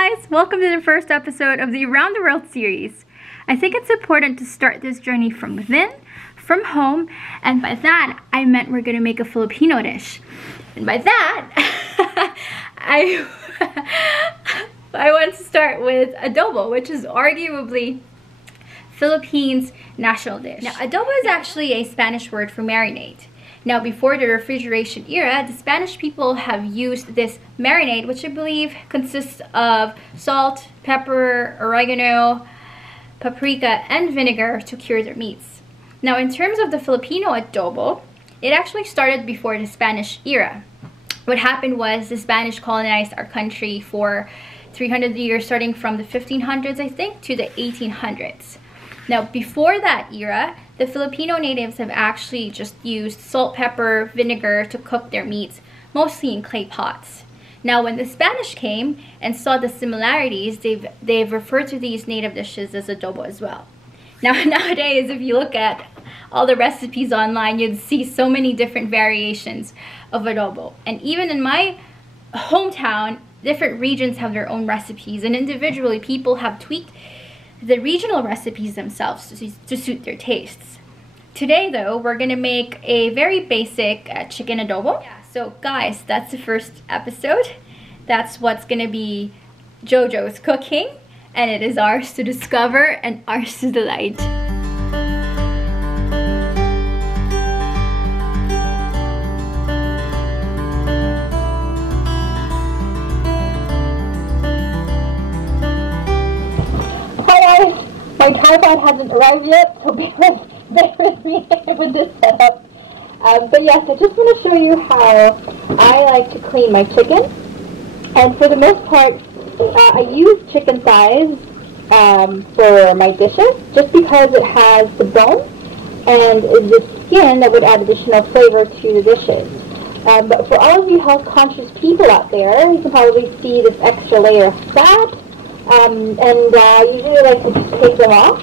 guys, welcome to the first episode of the Around the World series. I think it's important to start this journey from within, from home, and by that I meant we're gonna make a Filipino dish. And by that, I want to start with adobo, which is arguably Philippines' national dish. Now, adobo is actually a Spanish word for marinate. Now, before the refrigeration era, the Spanish people have used this marinade, which I believe consists of salt, pepper, oregano, paprika, and vinegar to cure their meats. Now, in terms of the Filipino adobo, it actually started before the Spanish era. What happened was the Spanish colonized our country for 300 years, starting from the 1500s, I think, to the 1800s. Now, before that era, the Filipino natives have actually just used salt, pepper, vinegar to cook their meats, mostly in clay pots. Now, when the Spanish came and saw the similarities, they've referred to these native dishes as adobo as well. Now, nowadays, if you look at all the recipes online, you'd see so many different variations of adobo. And even in my hometown, different regions have their own recipes, and individually, people have tweaked the regional recipes themselves to suit their tastes. Today though, we're gonna make a very basic chicken adobo. Yeah, so guys, that's the first episode. That's what's gonna be Jojo's cooking, and it is ours to discover and ours to delight. My tripod hasn't arrived yet, so bear with me with this setup. But yes, I just want to show you how I like to clean my chicken. And for the most part, I use chicken thighs for my dishes, just because it has the bone and the skin that would add additional flavor to the dishes. But for all of you health-conscious people out there, you can probably see this extra layer of fat. I usually like to just take them off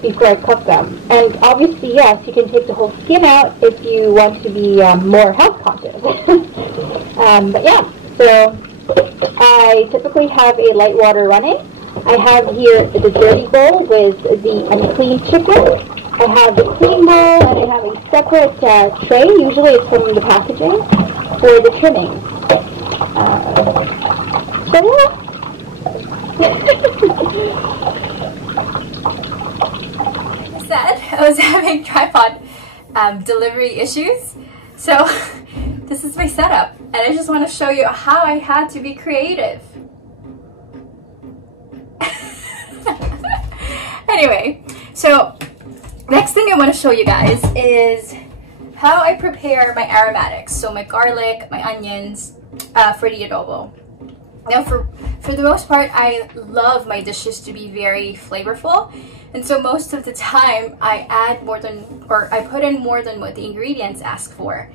before I cook them. And obviously, yes, you can take the whole skin out if you want to be more health conscious. But yeah, so I typically have a light water running. I have here the dirty bowl with the unclean chicken. I have the clean bowl, and I have a separate tray, usually it's from the packaging, for the trimming. So yeah. I was having tripod delivery issues, so this is my setup, and I just want to show you how I had to be creative. Anyway, so next thing I want to show you guys is how I prepare my aromatics, so my garlic, my onions, for the adobo. Now, for the most part, I love my dishes to be very flavorful, and so most of the time I add more than, or I put in more than what the ingredients ask for.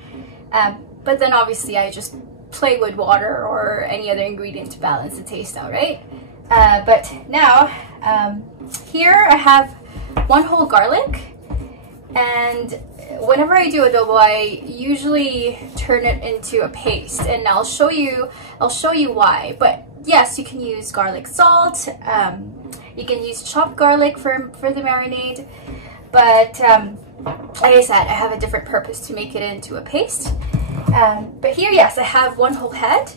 But then obviously I just play with water or any other ingredient to balance the taste out, right? But now, here I have one whole garlic, and whenever I do adobo, I usually turn it into a paste, and I'll show you why. But yes, you can use garlic salt. You can use chopped garlic for the marinade. But like I said, I have a different purpose to make it into a paste. But here, yes, I have one whole head.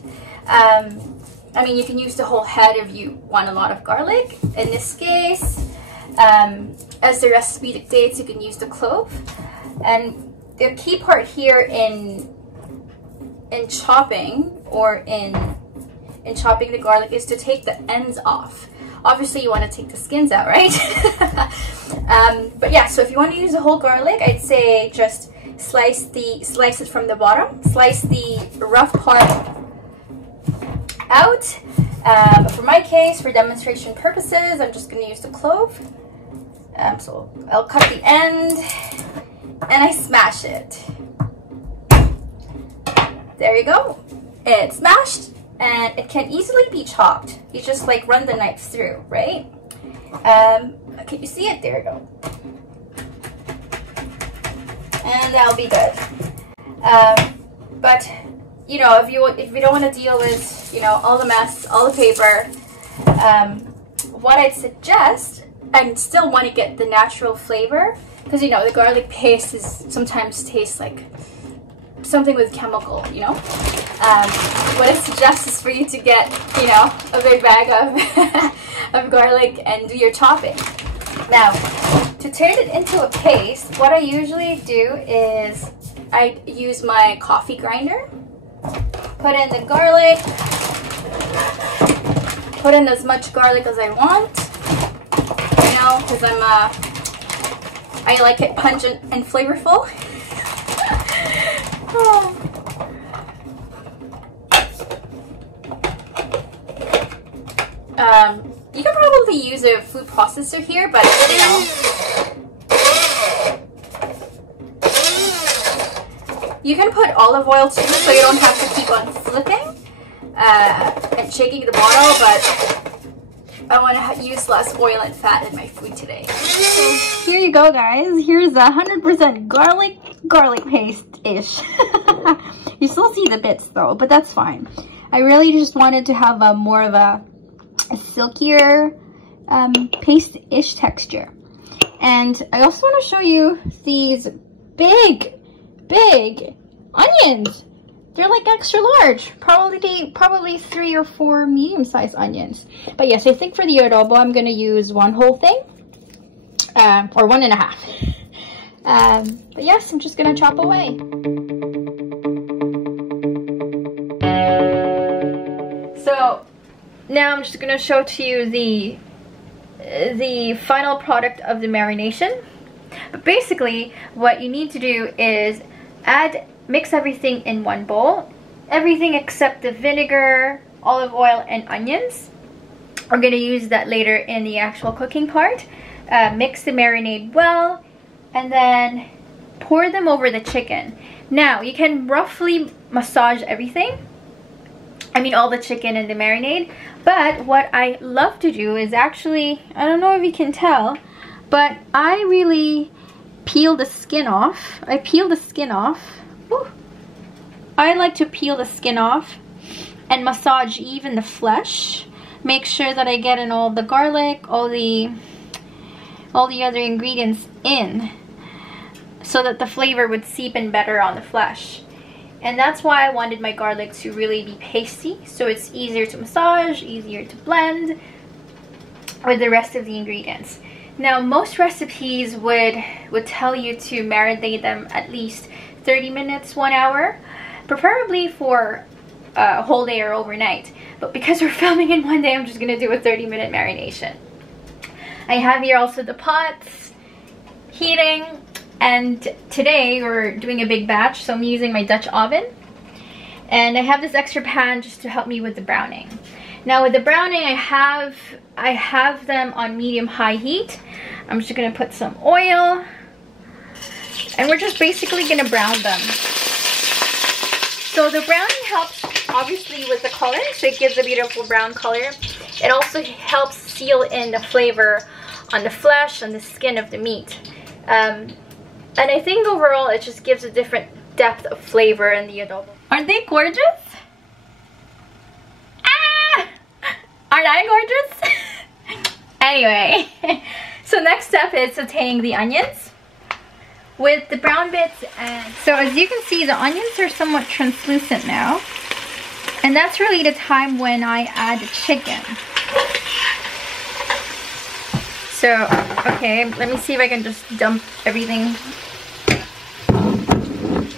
I mean, you can use the whole head if you want a lot of garlic. In this case, as the recipe dictates, you can use the clove. And the key part here in chopping, or in chopping the garlic, is to take the ends off. Obviously, you want to take the skins out, right? But yeah, so if you want to use the whole garlic, I'd say just slice it from the bottom, slice the rough part out. For my case, for demonstration purposes, I'm just going to use the clove. So I'll cut the end, and I smash it. There you go. It's smashed, and it can easily be chopped. You just like run the knife through, right? Can you see it? There you go. And that'll be good. But you know, if you don't want to deal with, you know, all the mess, all the paper, what I'd suggest, and still want to get the natural flavor, because, you know, the garlic paste sometimes tastes like something with chemical, you know. What I suggest is for you to get, you know, a big bag of garlic and do your chopping. Now, to turn it into a paste, what I usually do is I use my coffee grinder, put in the garlic, put in as much garlic as I want, you know, because I like it pungent and flavorful. You can probably use a food processor here, but you know, you can put olive oil too, so you don't have to keep on flipping and shaking the bottle, but I want to use less oil and fat in my food today. So here you go, guys. Here's 100% garlic paste-ish. You still see the bits though, but that's fine. I really just wanted to have more of a silkier paste-ish texture. And I also want to show you these big onions. They're like extra large, probably 3 or 4 medium-sized onions. But yes, I think for the adobo, I'm going to use 1 whole thing, or 1.5. But yes, I'm just going to chop away. So now I'm just going to show to you the final product of the marination. But basically, what you need to do is mix everything in one bowl. Everything except the vinegar, olive oil, and onions. We're going to use that later in the actual cooking part. Mix the marinade well, and then pour them over the chicken. Now, you can roughly massage everything. I mean, all the chicken and the marinade. But what I love to do is actually, I don't know if you can tell, but I really peel the skin off. I peel the skin off. Woo. I like to peel the skin off and massage even the flesh. Make sure that I get in all the garlic, all the other ingredients in, so that the flavor would seep in better on the flesh. And that's why I wanted my garlic to really be pasty, so it's easier to massage, easier to blend with the rest of the ingredients. Now, most recipes would tell you to marinate them at least 30 minutes, 1 hour, preferably for a whole day or overnight. But because we're filming in one day, I'm just gonna do a 30-minute marination. I have here also the pots heating, and today we're doing a big batch, so I'm using my Dutch oven. And I have this extra pan just to help me with the browning. Now with the browning, I have them on medium-high heat. I'm just gonna put some oil, and we're just basically gonna brown them. So the browning helps obviously with the color, so it gives a beautiful brown color. It also helps seal in the flavor on the flesh and the skin of the meat. And I think overall it just gives a different depth of flavor in the adobo. Aren't they gorgeous? Ah! Aren't I gorgeous? Anyway, so next step is sauteing the onions with the brown bits. And so as you can see, the onions are somewhat translucent now. And that's really the time when I add the chicken. So, okay, let me see if I can just dump everything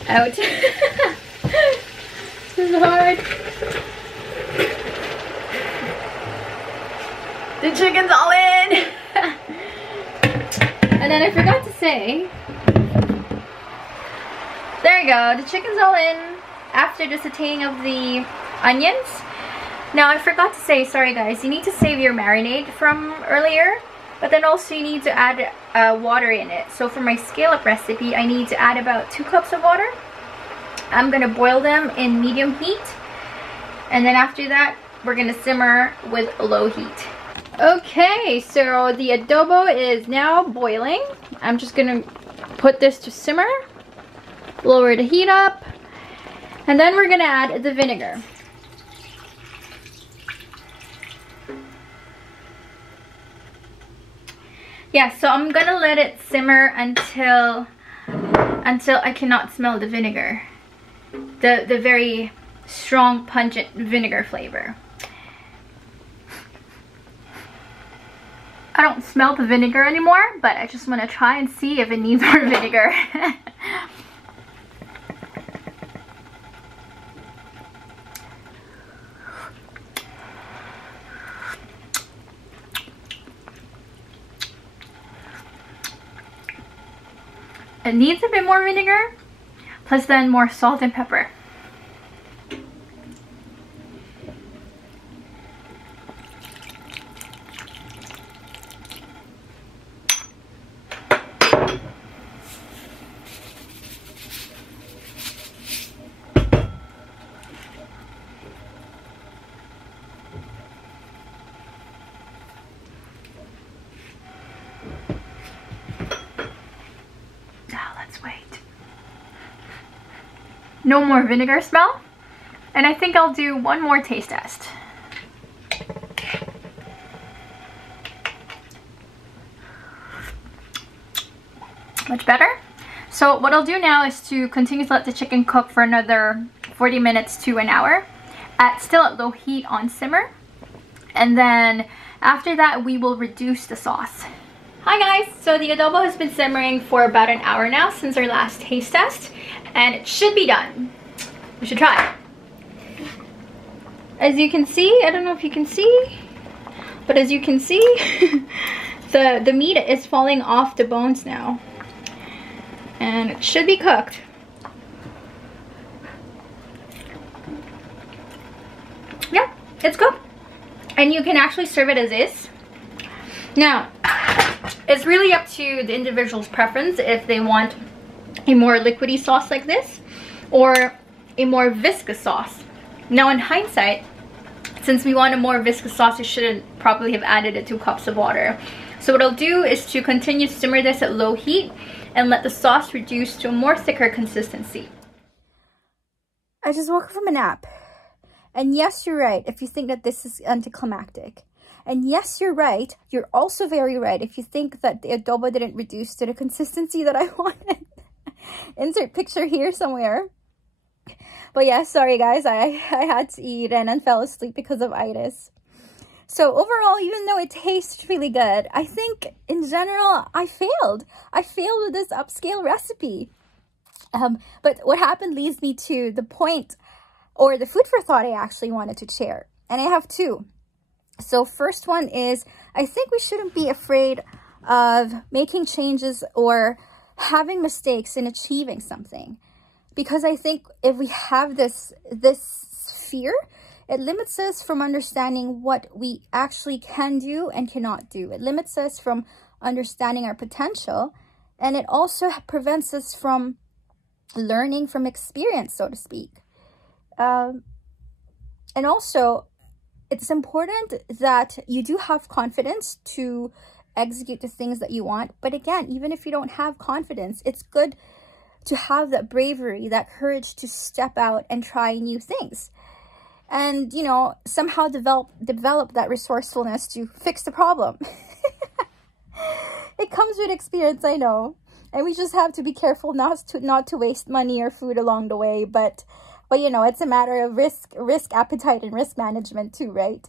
out. This is hard. The chicken's all in. And then I forgot to say, there you go, the chicken's all in after the sauteing of the onions. Now I forgot to say, sorry guys, you need to save your marinade from earlier, but then also you need to add water in it. So for my scale-up recipe, I need to add about 2 cups of water. I'm gonna boil them in medium heat, and then after that we're gonna simmer with low heat. Okay, so the adobo is now boiling. I'm just gonna put this to simmer, lower the heat up. And then we're gonna add the vinegar. Yeah, so I'm gonna let it simmer until I cannot smell the vinegar. The very strong, pungent vinegar flavor. I don't smell the vinegar anymore, but I just want to try and see if it needs more vinegar. It needs a bit more vinegar, plus then more salt and pepper. No more vinegar smell, and I think I'll do one more taste test. Much better. So what I'll do now is to continue to let the chicken cook for another 40 minutes to an hour still at low heat on simmer, and then after that we will reduce the sauce. Hi guys, so the adobo has been simmering for about an hour now since our last taste test, and it should be done. We should try. As you can see, I don't know if you can see, but as you can see, the meat is falling off the bones now, and it should be cooked. Yeah, it's cooked, and you can actually serve it as is. Now, it's really up to the individual's preference if they want a more liquidy sauce like this or a more viscous sauce. Now in hindsight, since we want a more viscous sauce, we shouldn't probably have added it 2 cups of water. So what I'll do is to continue to simmer this at low heat and let the sauce reduce to a more thicker consistency. I just woke up from a nap. And yes, you're right if you think that this is anticlimactic. And yes, you're right. You're also very right if you think that the adobo didn't reduce to the consistency that I wanted. Insert picture here somewhere. But yeah, sorry guys, I had to eat and then fell asleep because of itis. So overall, even though it tastes really good, I think in general, I failed. I failed with this upscale recipe. But what happened leads me to the point, or the food for thought I actually wanted to share. And I have 2. So first one is, I think we shouldn't be afraid of making changes or having mistakes in achieving something. Because I think if we have this fear, it limits us from understanding what we actually can do and cannot do. It limits us from understanding our potential, and it also prevents us from learning from experience, so to speak. And also, it's important that you do have confidence to execute the things that you want. But again, even if you don't have confidence, it's good to have that bravery, that courage to step out and try new things. And, you know, somehow develop that resourcefulness to fix the problem. It comes with experience, I know. And we just have to be careful not to waste money or food along the way. But you know, it's a matter of risk appetite and risk management too, right?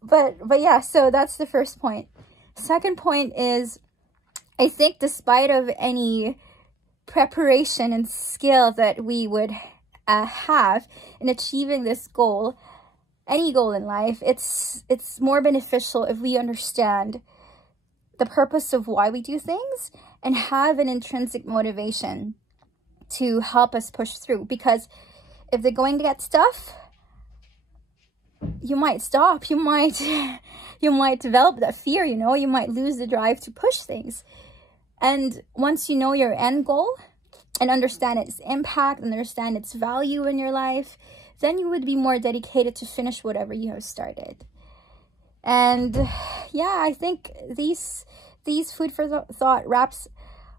But yeah, so that's the first point. Second point is, I think despite of any preparation and skill that we would have in achieving this goal, any goal in life, it's more beneficial if we understand the purpose of why we do things and have an intrinsic motivation to help us push through. Because if they're going to get tough, you might stop. You might develop that fear, you know. You might lose the drive to push things. And once you know your end goal and understand its impact, and understand its value in your life, then you would be more dedicated to finish whatever you have started. And yeah, I think these food for thought wraps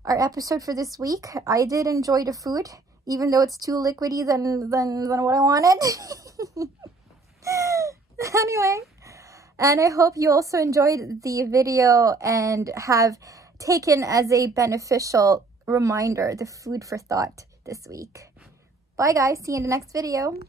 our episode for this week. I did enjoy the food. even though it's too liquidy than what I wanted. Anyway, and I hope you also enjoyed the video and have taken as a beneficial reminder the food for thought this week. Bye guys, see you in the next video.